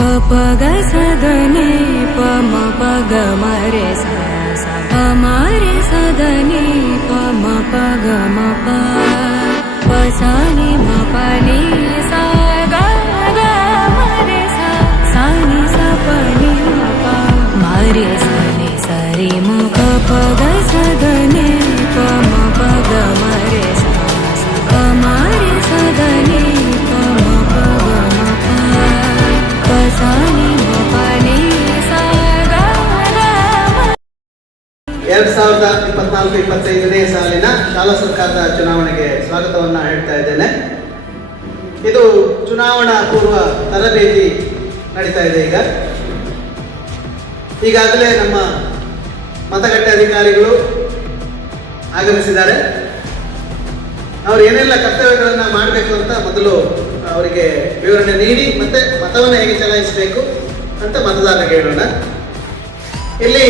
प ग स द नि प म प ग म रे सा सा प म रे स द नि प म प ग म प प सा नि म प नि सा ग ग म रे सा सा नि सा प नि म प म रे सा नि सा रे म प प ग स द नि प म प ग म रे सा सा प म रे ಸ ದ ನಿ ಪ ಮ ಪ ಗ ಮ ಪ ಪ ಸ ನಿ ಮ ಪ ನಿ ಸ ಗ ಗ ಮ. 2024-25ನೇ ಸಾಲಿನ ಶಾಲಾ ಸರ್ಕಾರದ ಚುನಾವಣೆಗೆ ಸ್ವಾಗತವನ್ನ ಹೇಳ್ತಾ ಇದ್ದೇನೆ. ಇದು ಚುನಾವಣಾ ಪೂರ್ವ ತರಬೇತಿ ನಡೀತಾ ಇದೆ. ಈಗಾಗಲೇ ನಮ್ಮ ಮತಗಟ್ಟೆ ಅಧಿಕಾರಿಗಳು ಆಗಮಿಸಿದ್ದಾರೆ. ಅವರು ಏನೆಲ್ಲ ಕರ್ತವ್ಯಗಳನ್ನು ಮಾಡಬೇಕು ಅಂತ ಮೊದಲು ಅವರಿಗೆ ವಿವರಣೆ ನೀಡಿ ಮತ್ತೆ ಮತವನ್ನು ಹೇಗೆ ಚಲಾಯಿಸಬೇಕು ಅಂತ ಮತದಾರರಿಗೆ ಹೇಳೋಣ. ಇಲ್ಲಿ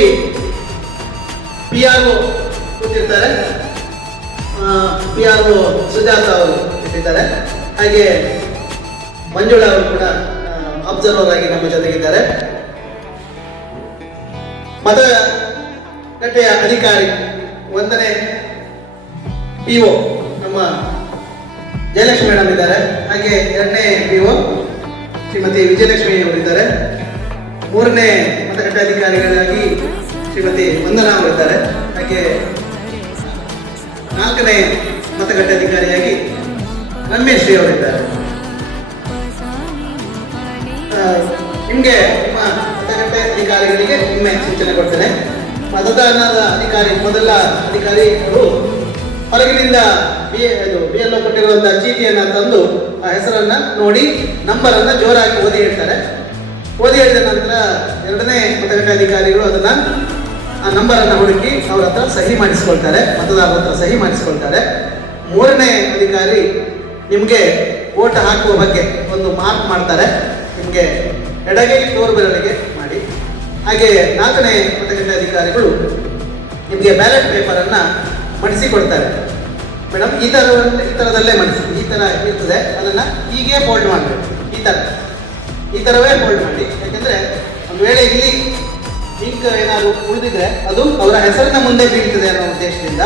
PRO ಕೂತಿರ್ತಾರೆ, PRO ಸುಜಾತ ಅವರು ಇಟ್ಟಿದ್ದಾರೆ. ಹಾಗೆ ಮಂಜುಳಾ ಅವರು ಕೂಡ ಅಬ್ಸರ್ವರ್ ಆಗಿ ನಮ್ಮ ಜೊತೆಗಿದ್ದಾರೆ. ಮತಗಟ್ಟೆಯ ಅಧಿಕಾರಿ 1ನೇ PO ನಮ್ಮ ಜಯಲಕ್ಷ್ಮಿ ಮೇಡಮ್ ಇದ್ದಾರೆ. ಹಾಗೆ 2ನೇ PO ಶ್ರೀಮತಿ ವಿಜಯಲಕ್ಷ್ಮಿ ಅವರಿದ್ದಾರೆ. 3ನೇ ಮತಗಟ್ಟೆ ಅಧಿಕಾರಿಗಳಾಗಿ ಶ್ರೀಮತಿ ವಂದನಾ ಅವರಿದ್ದಾರೆ. ಹಾಗೆ 4ನೇ ಮತಗಟ್ಟೆ ಅಧಿಕಾರಿಯಾಗಿ ರಮೇಶ್ ಶ್ರೀ ಅವರಿದ್ದಾರೆ. ನಿಮಗೆ ನಿಮ್ಮ ಮತಗಟ್ಟೆ ಅಧಿಕಾರಿಗಳಿಗೆ ಒಮ್ಮೆ ಸೂಚನೆ ಕೊಡ್ತೇನೆ. ಮತದಾನದ ಅಧಿಕಾರಿ ಮೊದಲ ಅಧಿಕಾರಿಗಳು ಹೊರಗಿನಿಂದ BLO ಕೊಟ್ಟಿರುವಂತಹ ಚೀಟಿಯನ್ನ ತಂದು ಆ ಹೆಸರನ್ನ ನೋಡಿ ನಂಬರನ್ನ ಜೋರಾಗಿ ಓದಿ ಹೇಳ್ತಾರೆ. ಓದಿ ಹೇಳಿದ ನಂತರ 2ನೇ ಮತಗಟ್ಟೆ ಅಧಿಕಾರಿಗಳು ಅದನ್ನ ಆ ನಂಬರನ್ನ ಹುಡುಕಿ ಅವ್ರ ಹತ್ರ ಸಹಿ ಮಾಡಿಸ್ಕೊಳ್ತಾರೆ, ಮತದಾರರ ಹತ್ರ ಸಹಿ ಮಾಡಿಸ್ಕೊಳ್ತಾರೆ. 3ನೇ ಅಧಿಕಾರಿ ನಿಮಗೆ ಓಟ್ ಹಾಕುವ ಬಗ್ಗೆ ಒಂದು ಮಾರ್ಕ್ ಮಾಡ್ತಾರೆ, ನಿಮಗೆ ಎಡಗೈ ತೋರು ಬೆರಳಿಗೆ ಮಾಡಿ. ಹಾಗೆ 4ನೇ ಮತಗಟ್ಟೆ ಅಧಿಕಾರಿಗಳು ನಿಮಗೆ ಬ್ಯಾಲೆಟ್ ಪೇಪರ್ ಅನ್ನ ಮಡಿಸಿಕೊಡ್ತಾರೆ. ಮೇಡಮ್ ಈ ಥರದಲ್ಲೇ ಮಡಿಸಿ, ಈ ಥರ ಇರ್ತದೆ, ಅದನ್ನ ಹೀಗೆ ಫೋಲ್ಡ್ ಮಾಡಬೇಕು, ಈ ಥರವೇ ಫೋಲ್ಡ್ ಮಾಡಿ. ಯಾಕೆಂದ್ರೆ ಒಂದು ವೇಳೆ ಇಲ್ಲಿ ಇಂಕ್ ಏನಾದ್ರು ಉಳಿದಿದ್ರೆ ಅದು ಅವರ ಹೆಸರಿನ ಮುಂದೆ ಬೀಳ್ತದೆ ಅನ್ನೋ ಉದ್ದೇಶದಿಂದ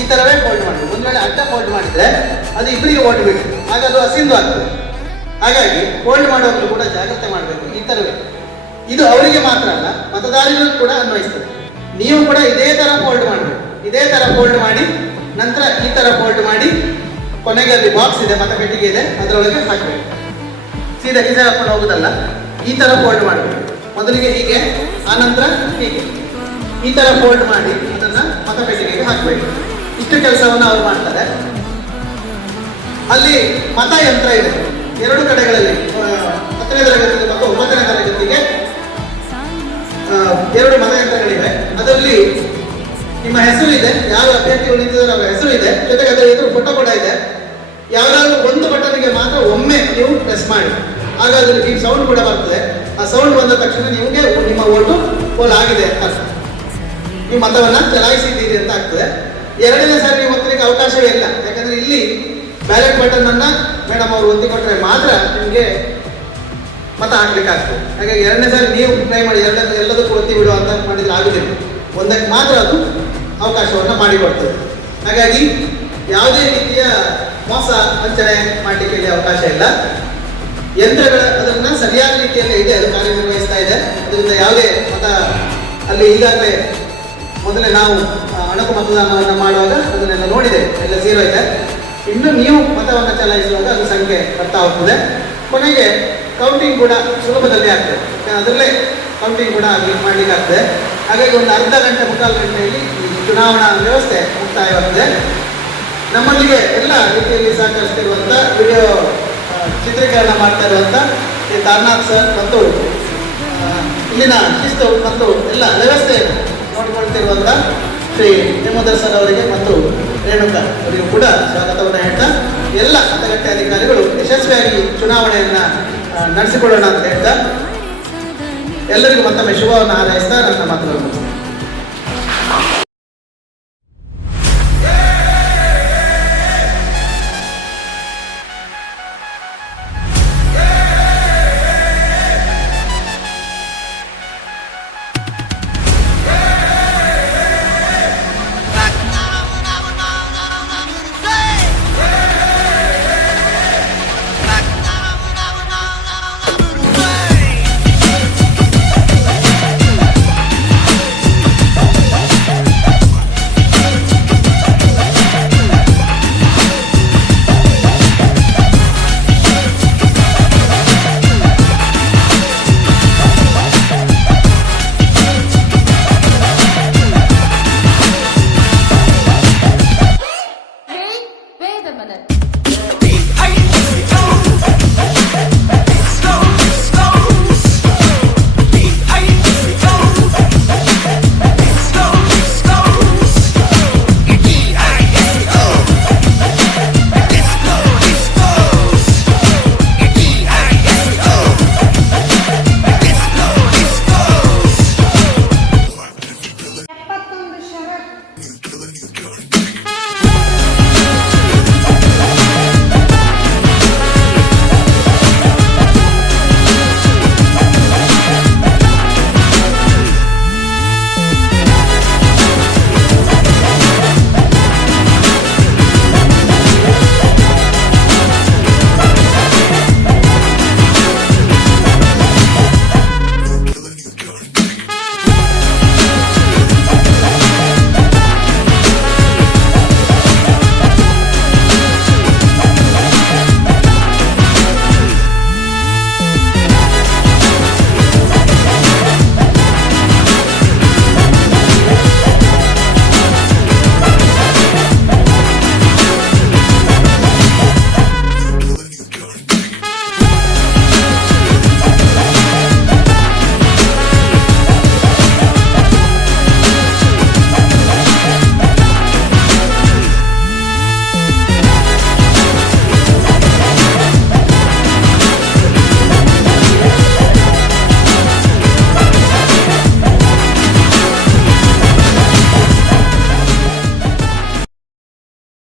ಈ ಥರವೇ ಫೋಲ್ಡ್ ಮಾಡಬೇಕು. ಒಂದು ವೇಳೆ ಅಡ್ಡ ಫೋಲ್ಡ್ ಮಾಡಿದ್ರೆ ಅದು ಇಬ್ಬರಿಗೆ ಓಟ್ ಬೀಳ್ತದೆ, ಆಗ ಅದು ಅಸಿಂಧು ಆಗ್ತದೆ. ಹಾಗಾಗಿ ಫೋಲ್ಡ್ ಮಾಡುವಾಗಲೂ ಕೂಡ ಜಾಗ್ರತೆ ಮಾಡಬೇಕು. ಈ ಥರವೇ ಇದು ಅವರಿಗೆ ಮಾತ್ರ ಅಲ್ಲ, ಮತದಾರರಿಗೂ ಕೂಡ ಅನ್ವಯಿಸ್ತದೆ. ನೀವು ಕೂಡ ಇದೇ ಥರ ಫೋಲ್ಡ್ ಮಾಡಬೇಕು. ಇದೇ ಥರ ಫೋಲ್ಡ್ ಮಾಡಿ ನಂತರ ಈ ಥರ ಫೋಲ್ಡ್ ಮಾಡಿ ಕೊನೆಗೆ ಅಲ್ಲಿ ಬಾಕ್ಸ್ ಇದೆ, ಮತಪೆಟ್ಟಿಗೆ ಇದೆ, ಅದರೊಳಗೆ ಹಾಕಬೇಕು. ಸೀದಾ ಈಜೆ ಹಾಕೊಂಡು ಹೋಗುದಲ್ಲ, ಈ ಥರ ಫೋಲ್ಡ್ ಮಾಡಬೇಕು. ಮೊದಲಿಗೆ ಹೀಗೆ, ಆನಂತರ ಹೀಗೆ, ಈ ಥರ ಫೋಲ್ಡ್ ಮಾಡಿ ಅದನ್ನ ಮತಪೆಟ್ಟಿಗೆಗೆ ಹಾಕಬೇಕು. ಇಷ್ಟು ಕೆಲಸವನ್ನು ಅವರು ಮಾಡ್ತಾರೆ. ಅಲ್ಲಿ ಮತಯಂತ್ರ ಇದೆ 2 ಕಡೆಗಳಲ್ಲಿ, 10ನೇ ತರಗತಿಗೆ ಮತ್ತು 9ನೇ ತರಗತಿಗೆ 2 ಮತಯಂತ್ರಗಳಿವೆ. ಅದರಲ್ಲಿ ನಿಮ್ಮ ಹೆಸರು ಇದೆ, ಯಾವ ಅಭ್ಯರ್ಥಿಗಳು ನಿಂತಿದ್ದಾರೆ ಅವರ ಹೆಸರು ಇದೆ, ಜೊತೆಗೆ ಅದರ ಎದುರು ಫೋಟೋ ಕೂಡ ಇದೆ. ಯಾವ್ದಾದ್ರು ಒಂದು ಬಟನ್ಗೆ ಮಾತ್ರ ಒಮ್ಮೆ ನೀವು ಪ್ರೆಸ್ ಮಾಡಿ, ಆಗ ಅದರಲ್ಲಿ ಸೌಂಡ್ ಕೂಡ ಬರ್ತದೆ. ಆ ಸೌಂಡ್ ಬಂದ ತಕ್ಷಣ ನಿಮಗೆ ನಿಮ್ಮ ಓಟು ಪೋಲ್ ಆಗಿದೆ ಅಂತ, ನೀವು ಮತವನ್ನ ಚಲಾಯಿಸಿದ್ದೀರಿ ಅಂತ ಆಗ್ತದೆ. 2ನೇ ಸಾರಿ ನೀವು ಒತ್ತಲಿಕ್ಕೆ ಅವಕಾಶವೇ ಇಲ್ಲ, ಯಾಕಂದ್ರೆ ಇಲ್ಲಿ ಬ್ಯಾಲೆಟ್ ಬಟನ್ ಅನ್ನ ಮೇಡಮ್ ಅವರು ಒತ್ತಿ ಕೊಟ್ಟರೆ ಮಾತ್ರ ನಿಮಗೆ ಮತ ಹಾಕ್ಲಿಕ್ಕೆ ಆಗ್ತದೆ. ಹಾಗಾಗಿ 2ನೇ ಸಾರಿ ನೀವು ಟ್ರೈ ಮಾಡಿ, ಎಲ್ಲದಕ್ಕೂ ಒತ್ತಿ ಬಿಡುವ ಅಂತ ಮಾಡಿದ್ರೆ ಆಗುದಿಲ್ಲ. 1ಕ್ಕೆ ಮಾತ್ರ ಅದು ಅವಕಾಶವನ್ನು ಮಾಡಿಕೊಡ್ತದೆ. ಹಾಗಾಗಿ ಯಾವುದೇ ರೀತಿಯ ಮೋಸ ವಂಚನೆ ಮಾಡಲಿಕ್ಕೆ ಇಲ್ಲಿ ಅವಕಾಶ ಇಲ್ಲ. ಯಂತ್ರಗಳ ಅದನ್ನ ಸರಿಯಾದ ರೀತಿಯಲ್ಲಿ ಇದೆ, ಅದು ಕಾರ್ಯನಿರ್ವಹಿಸ್ತಾ ಇದೆ. ಅದರಿಂದ ಯಾವುದೇ ಮತ ಅಲ್ಲಿ ಈಗಾಗಲೇ ಮೊದಲೇ ನಾವು ಅಣಕು ಮತದಾನವನ್ನು ಮಾಡುವಾಗ ಅದನ್ನೆಲ್ಲ ನೋಡಿದೆ, ಎಲ್ಲ 0 ಇದೆ. ಇನ್ನು ನೀವು ಮತವನ್ನು ಚಲಾಯಿಸುವಾಗ ಅದು ಸಂಖ್ಯೆ ಬರ್ತಾ ಹೋಗ್ತದೆ. ಕೊನೆಗೆ ಕೌಂಟಿಂಗ್ ಕೂಡ ಸುಲಭದಲ್ಲಿ ಆಗ್ತದೆ, ಅದರಲ್ಲೇ ಕೌಂಟಿಂಗ್ ಕೂಡ ಮಾಡ್ಲಿಕ್ಕೆ ಆಗ್ತದೆ. ಹಾಗಾಗಿ ಒಂದು ಅರ್ಧ ಗಂಟೆ 3/4 ಗಂಟೆಯಲ್ಲಿ ಚುನಾವಣಾ ವ್ಯವಸ್ಥೆ ಮುಕ್ತಾಯವಾಗಿದೆ. ನಮ್ಮಲ್ಲಿಗೆ ಎಲ್ಲ ರೀತಿಯಲ್ಲಿ ಸಹಕರಿಸ್ತಿರುವಂಥ ವಿಡಿಯೋ ಚಿತ್ರೀಕರಣ ಮಾಡ್ತಾ ಇರುವಂಥ ಶ್ರೀ ತಾರನಾಥ್ ಸರ್ ಮತ್ತು ಇಲ್ಲಿನ ಶಿಸ್ತು ಮತ್ತು ಎಲ್ಲ ವ್ಯವಸ್ಥೆ ನೋಡಿಕೊಳ್ತಿರುವಂಥ ಶ್ರೀ ಹೇಮೋದರ್ ಸರ್ ಅವರಿಗೆ ಮತ್ತು ರೇಣುಕಾ ಅವರಿಗೂ ಕೂಡ ಸ್ವಾಗತವನ್ನು ಹೇಳ್ತಾ, ಎಲ್ಲ ಮತಗಟ್ಟೆ ಅಧಿಕಾರಿಗಳು ಯಶಸ್ವಿಯಾಗಿ ಚುನಾವಣೆಯನ್ನ ನಡೆಸಿಕೊಳ್ಳೋಣ ಅಂತ ಹೇಳ್ತಾ ಎಲ್ಲರಿಗೂ ಮತ್ತೊಮ್ಮೆ ಶುಭವನ್ನು ಹಾರೈಸ್ತಾ ನನ್ನ ಮಾತುಗಳು.